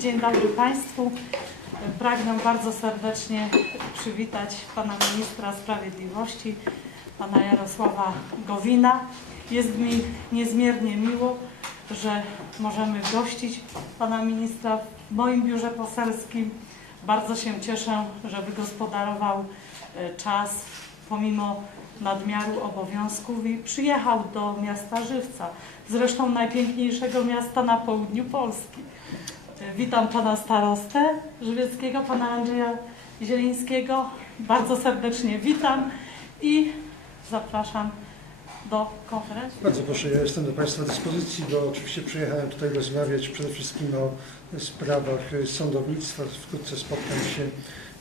Dzień dobry Państwu. Pragnę bardzo serdecznie przywitać Pana Ministra Sprawiedliwości, Pana Jarosława Gowina. Jest mi niezmiernie miło, że możemy gościć Pana Ministra w moim biurze poselskim. Bardzo się cieszę, że wygospodarował e, czas pomimo nadmiaru obowiązków i przyjechał do miasta Żywca, zresztą najpiękniejszego miasta na południu Polski. Witam pana starostę żywieckiego, pana Andrzeja Zielińskiego. Bardzo serdecznie witam i zapraszam do konferencji. Bardzo proszę, ja jestem do Państwa dyspozycji, bo oczywiście przyjechałem tutaj rozmawiać przede wszystkim o sprawach sądownictwa. Wkrótce spotkam się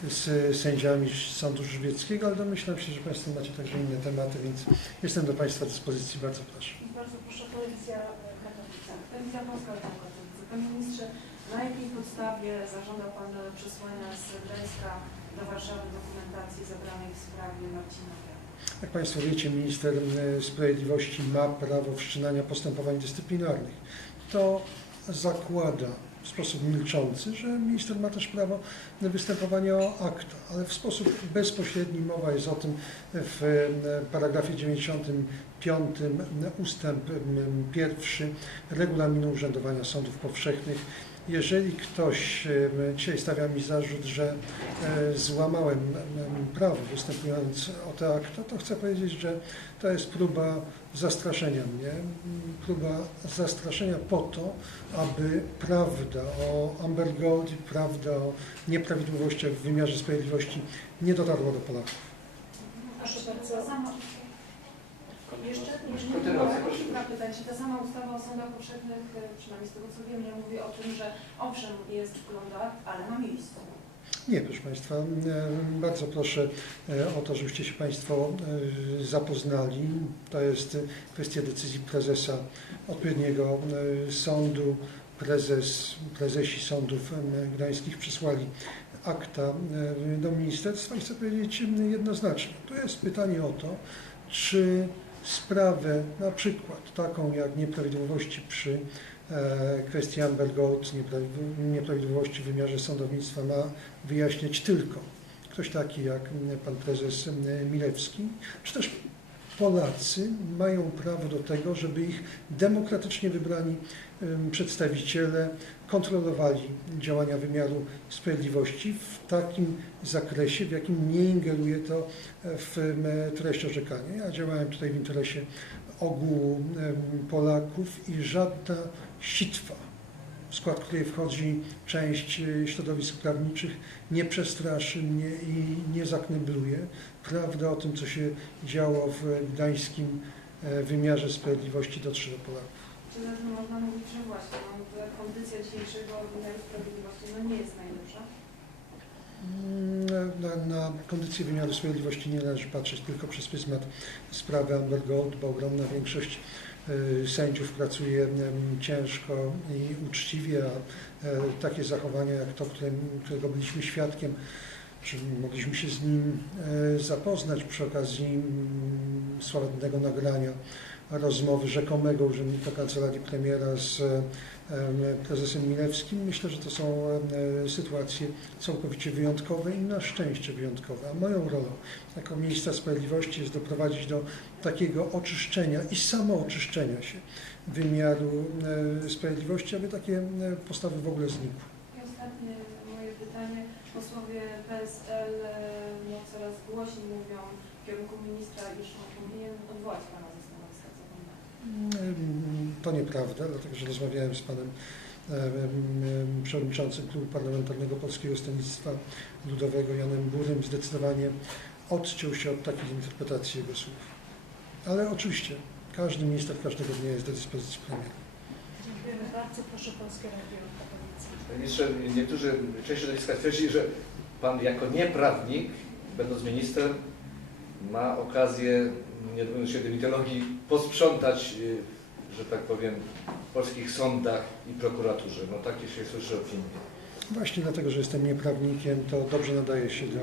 z sędziami Sądu Żywieckiego, ale domyślam się, że Państwo macie także inne tematy, więc jestem do Państwa dyspozycji. Bardzo proszę. Bardzo proszę, Telewizja Katowice. Telewizja Polska Radna Katowice. Panie Ministrze, na jakiej podstawie zażąda Pan przesłania z Gdańska do Warszawy dokumentacji zebranej w sprawie Marcina Wiara? Jak Państwo wiecie, minister e, sprawiedliwości ma prawo wszczynania postępowań dyscyplinarnych. To zakłada w sposób milczący, że minister ma też prawo występowania o akta, ale w sposób bezpośredni mowa jest o tym w e, paragrafie 95 ustęp m, pierwszy regulaminu urzędowania sądów powszechnych. Jeżeli ktoś dzisiaj stawia mi zarzut, że e, złamałem em, prawo występując o te akta, to chcę powiedzieć, że to jest próba zastraszenia mnie, próba zastraszenia po to, aby prawda o Amber Gold i prawda o nieprawidłowościach w wymiarze sprawiedliwości nie dotarła do Polaków. Proszę bardzo. Sama... Jeszcze, jeszcze Kontynuacja, kilka proszę. kilka pytań. Czy ta sama ustawa o sądach powszechnych, e, przynajmniej z tego co wiem, ja mówię o tym, że owszem jest wglądach, ale na miejscu. Nie, proszę Państwa, e, bardzo proszę e, o to, żebyście się Państwo e, zapoznali. To jest kwestia decyzji prezesa odpowiedniego e, sądu. Prezes, prezesi sądów e, gdańskich przysłali akta e, do ministerstwa i chcę powiedzieć jednoznacznie. To jest pytanie o to, czy sprawę, na przykład taką jak nieprawidłowości przy e, kwestii Amber Gold, nieprawi- nieprawidłowości w wymiarze sądownictwa ma wyjaśniać tylko ktoś taki jak pan prezes m, Milewski, czy też Polacy mają prawo do tego, żeby ich demokratycznie wybrani przedstawiciele kontrolowali działania wymiaru sprawiedliwości w takim zakresie, w jakim nie ingeruje to w em, treść orzekania. Ja działałem tutaj w interesie ogółu Polaków i żadna sitwa, w skład której wchodzi część e, środowisk prawniczych, nie przestraszy mnie i nie zaknebluje. Prawda o tym, co się działo w gdańskim e, wymiarze sprawiedliwości dotrze do Polaków. Czy zatem można mówić, że właśnie no, kondycja dzisiejszego wymiaru sprawiedliwości no, nie jest najlepsza? Mm, Na, na kondycję wymiaru sprawiedliwości nie należy patrzeć tylko przez pryzmat sprawy Amber Gold, bo ogromna większość sędziów pracuje ciężko i uczciwie, a e, takie zachowania jak to, którego byliśmy świadkiem, mogliśmy się z nim e, zapoznać przy okazji mm, sławnego nagrania rozmowy rzekomego urzędnika kancelarii premiera z em, prezesem Milewskim. Myślę, że to są em, sytuacje całkowicie wyjątkowe i na szczęście wyjątkowe. A moją rolą jako ministra sprawiedliwości jest doprowadzić do takiego oczyszczenia i samooczyszczenia się wymiaru e, sprawiedliwości, aby takie e, postawy w ogóle znikły. I ostatnie moje pytanie. Posłowie PSL e, no, coraz głośniej mówią w kierunku ministra, iż on powinien odwołać pana To nieprawda, dlatego że rozmawiałem z panem em, em, przewodniczącym Klubu Parlamentarnego Polskiego Stronnictwa Ludowego Janem Burym. Zdecydowanie odciął się od takich interpretacji jego słów. Ale oczywiście każdy minister każdego dnia jest do dyspozycji premiera. Dziękujemy bardzo. Proszę Polskie Radio Katowice. Panie ministrze, niektórzy, część środowiska twierdzi, że pan jako nieprawnik, będąc ministrem, ma okazję, nie mówiąc się do mitologii, posprzątać, y, że tak powiem, w polskich sądach i prokuraturze. No takie się słyszy opinie. Właśnie dlatego, że jestem nieprawnikiem, to dobrze nadaje się do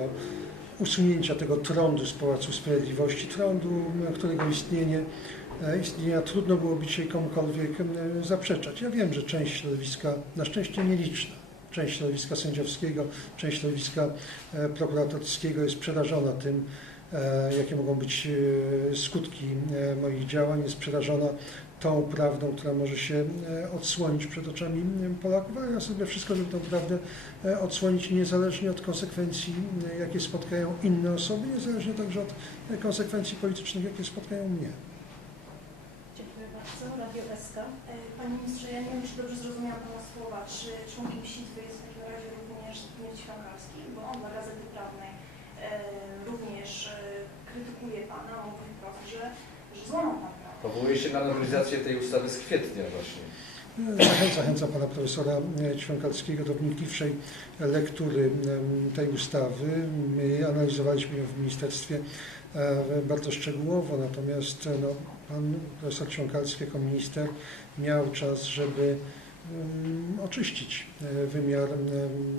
usunięcia tego trądu z Pałacu Sprawiedliwości, trądu, którego istnienie, e, istnienia trudno byłoby dzisiaj komukolwiek e, zaprzeczać. Ja wiem, że część środowiska, na szczęście nieliczna, część środowiska sędziowskiego, część środowiska e, prokuratorskiego jest przerażona tym, jakie mogą być e, skutki e, moich działań, jest przerażona tą prawdą, która może się e, odsłonić przed oczami e, Polaków, a ja sobie wszystko, żeby tą prawdę e, odsłonić niezależnie od konsekwencji, e, jakie spotkają inne osoby, niezależnie także od e, konsekwencji politycznych, jakie spotkają mnie. Dziękuję bardzo. Radio SK. E, Panie ministrze, ja nie wiem, czy dobrze zrozumiałam Pana słowa. Czy członkiem sitwy jest w takim razie również Zbigniew Świąkalski, bo on dla Gazety Prawnej e, również e, krytykuje Pana, mówi wprost, że, że złamał Pan prawo. Powołuje się na nowelizację tej ustawy z kwietnia właśnie. Zachęcam, pana profesora e, Ćwiąkalskiego do wnikliwszej lektury tej ustawy. My analizowaliśmy ją w ministerstwie e, bardzo szczegółowo, natomiast e, no, pan profesor Ćwiąkalski jako minister miał czas, żeby em, oczyścić e, wymiar em,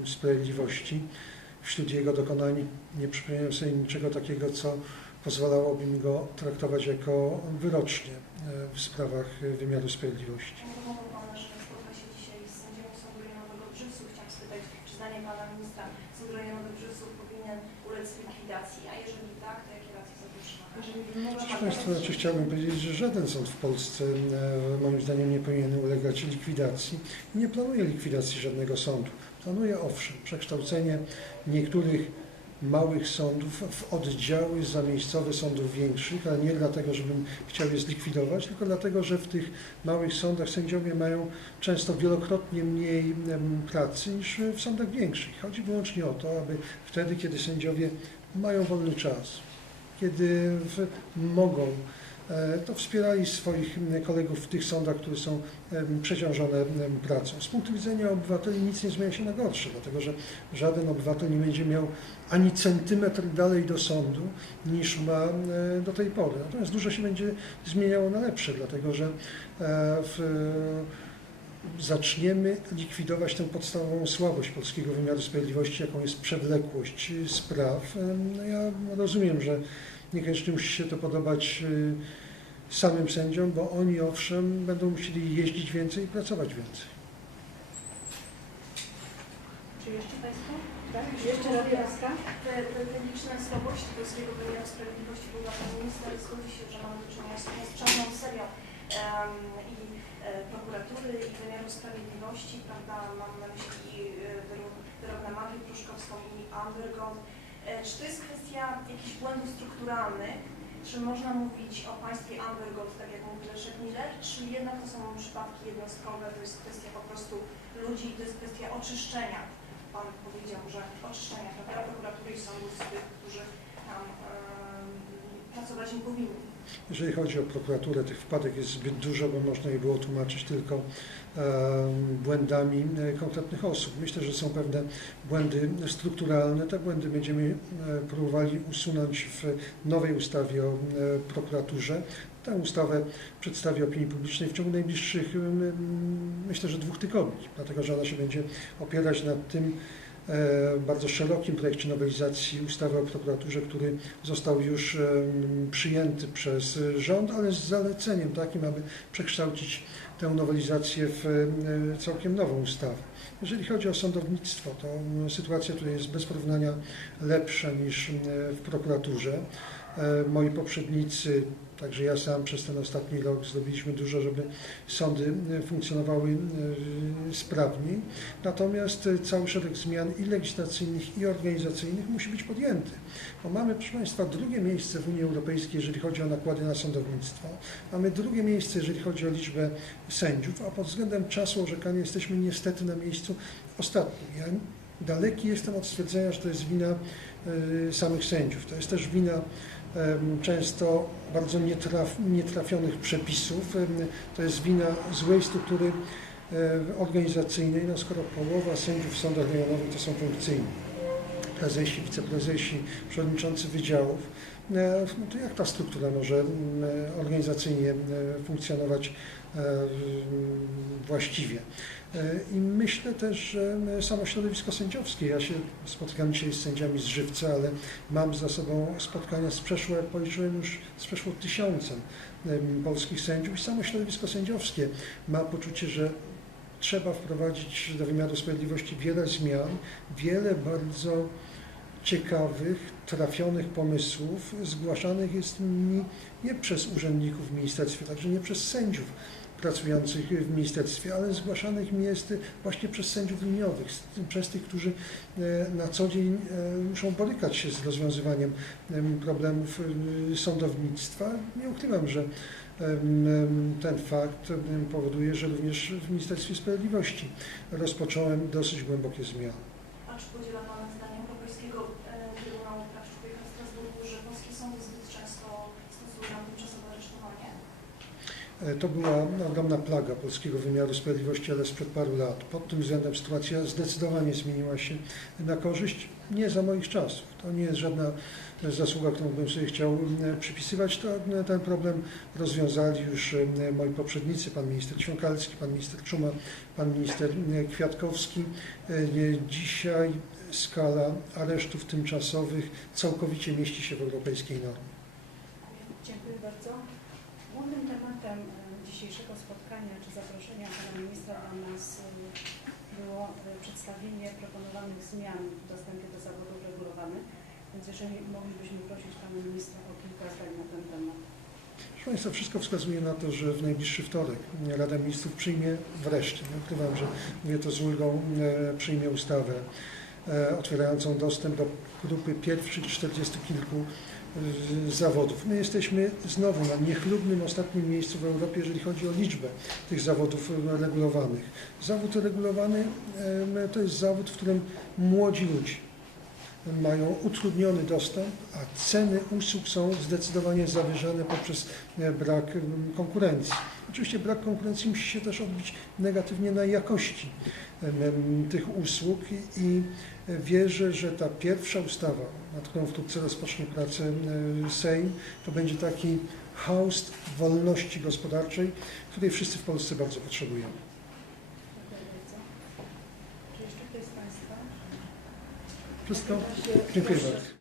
sprawiedliwości. Wśród jego dokonań nie przypominam sobie niczego takiego, co pozwalałoby mi go traktować jako wyrocznie e, w sprawach wymiaru sprawiedliwości. Informował Pan, że spotka się dzisiaj z sędzią Sądu Rejonowego Brzysu. Chciałam spytać, czy zdaniem Pana ministra Sąd Rejonowy Brzysu powinien ulec likwidacji, a jeżeli tak, to jakie racje za to trzyma? Jeżeli mogła Proszę Państwa, znaczy chciałbym powiedzieć, że żaden sąd w Polsce e, moim zdaniem nie powinien ulegać likwidacji. Nie planuje likwidacji żadnego sądu. Planuje owszem przekształcenie niektórych małych sądów w oddziały zamiejscowe sądów większych, ale nie dlatego, żebym chciał je zlikwidować, tylko dlatego, że w tych małych sądach sędziowie mają często wielokrotnie mniej pracy niż w sądach większych. Chodzi wyłącznie o to, aby wtedy, kiedy sędziowie mają wolny czas, kiedy mogą, to wspierali swoich m, kolegów w tych sądach, które są przeciążone pracą. Z punktu widzenia obywateli nic nie zmienia się na gorsze, dlatego że żaden obywatel nie będzie miał ani centymetr dalej do sądu niż ma e, do tej pory. Natomiast dużo się będzie zmieniało na lepsze, dlatego że e, w, zaczniemy likwidować tę podstawową słabość polskiego wymiaru sprawiedliwości, jaką jest przewlekłość spraw. No ja rozumiem, że niekoniecznie musi się to podobać y, samym sędziom, bo oni owszem będą musieli jeździć więcej i pracować więcej. Czy jeszcze Państwo? Tak? Jeszcze Radio SK? Te, te, te liczne słabości polskiego wymiaru sprawiedliwości, bo Pan minister zgodzi się, że mamy do czynienia z niesprzątną serią em, i e, prokuratury i wymiaru sprawiedliwości, prawda? Mam na myśli e, wyrok, na Magię Pruszkowską i Undergond. E, czy to jest kwestia jakichś błędów strukturalnych? Czy można mówić o państwie Undergond, tak jak mówi Leszek Miller, czy jednak to są przypadki jednostkowe, to jest kwestia po prostu ludzi, to jest kwestia oczyszczenia? Pan powiedział, że oczyszczenia prawda, prokuratury i sądów którzy tam em, pracować nie powinni. Jeżeli chodzi o prokuraturę, tych wpadek jest zbyt dużo, bo można je było tłumaczyć tylko em, błędami e, konkretnych osób. Myślę, że są pewne błędy strukturalne. Te błędy będziemy e, próbowali usunąć w nowej ustawie o e, prokuraturze. Tę ustawę przedstawię opinii publicznej w ciągu najbliższych, myślę, że dwóch tygodni, dlatego że ona się będzie opierać na tym e, bardzo szerokim projekcie nowelizacji ustawy o prokuraturze, który został już przyjęty przez rząd, ale z zaleceniem takim, aby przekształcić tę nowelizację w e, całkiem nową ustawę. Jeżeli chodzi o sądownictwo, to sytuacja tutaj jest bez porównania lepsza niż mm, w prokuraturze. E, Moi poprzednicy, także ja sam przez ten ostatni rok zrobiliśmy dużo, żeby sądy funkcjonowały e, sprawniej. Natomiast cały szereg zmian i legislacyjnych, i organizacyjnych musi być podjęty. Bo mamy, proszę Państwa, drugie miejsce w Unii Europejskiej, jeżeli chodzi o nakłady na sądownictwo. Mamy drugie miejsce, jeżeli chodzi o liczbę sędziów, a pod względem czasu orzekania jesteśmy niestety na miejscu ostatnim. Ja daleki jestem od stwierdzenia, że to jest wina e, samych sędziów. To jest też wina często bardzo nietraf, nietrafionych przepisów. To jest wina złej struktury organizacyjnej, no skoro połowa sędziów w sądach rejonowych to są funkcyjni. Prezesi, wiceprezesi, przewodniczący wydziałów. E, No to jak ta struktura może mm, e, organizacyjnie e, funkcjonować e, właściwie? E, I myślę też, że samo środowisko sędziowskie, ja się spotykam dzisiaj z sędziami z Żywca, ale mam za sobą spotkania z przeszło, jak policzyłem już, z przeszło tysiącem em, polskich sędziów i samo środowisko sędziowskie ma poczucie, że trzeba wprowadzić do wymiaru sprawiedliwości wiele zmian, wiele bardzo ciekawych, trafionych pomysłów zgłaszanych jest mi nie przez urzędników w ministerstwie, także nie przez sędziów pracujących w ministerstwie, ale zgłaszanych mi jest właśnie przez sędziów liniowych, przez tych, którzy e, na co dzień e, muszą borykać się z rozwiązywaniem em, problemów e, sądownictwa. Nie ukrywam, że ten fakt powoduje, że również w Ministerstwie Sprawiedliwości rozpocząłem dosyć głębokie zmiany. A czy podziela zdanie Europejskiego e, Trybunału Praw Człowieka w Strasburgu, że polskie sądy zbyt często stosują tymczasowe aresztowanie? E, To była ogromna plaga polskiego wymiaru sprawiedliwości, ale sprzed paru lat. Pod tym względem sytuacja zdecydowanie zmieniła się na korzyść. Nie za moich czasów. To nie jest żadna zasługa, którą bym sobie chciał e, przypisywać. To e, ten problem rozwiązali już e, moi poprzednicy, pan minister Ćwiąkalski, pan minister Czuma, pan minister e, Kwiatkowski. E, Dzisiaj skala aresztów tymczasowych całkowicie mieści się w europejskiej normie. Dziękuję bardzo. Głównym tematem e, dzisiejszego spotkania czy zaproszenia pana ministra do nas e, było e, przedstawienie proponowanych zmian w dostępie do zawodów regulowanych. Więc jeżeli moglibyśmy prosić pana ministra o kilka zdań na ten temat. Proszę Państwa, wszystko wskazuje na to, że w najbliższy wtorek Rada Ministrów przyjmie wreszcie, nie ukrywam, że mówię to z ulgą, e, przyjmie ustawę e, otwierającą dostęp do grupy pierwszych 40 kilku zawodów. My jesteśmy znowu na niechlubnym ostatnim miejscu w Europie, jeżeli chodzi o liczbę tych zawodów e, regulowanych. Zawód regulowany e, to jest zawód, w którym młodzi ludzie mają utrudniony dostęp, a ceny usług są zdecydowanie zawyżane poprzez e, brak konkurencji. Oczywiście brak konkurencji musi się też odbić negatywnie na jakości em, tych usług i, i wierzę, że ta pierwsza ustawa, nad którą wkrótce rozpocznie pracę e, Sejm, to będzie taki haust wolności gospodarczej, której wszyscy w Polsce bardzo potrzebujemy. Dziękuję bardzo. Czy jeszcze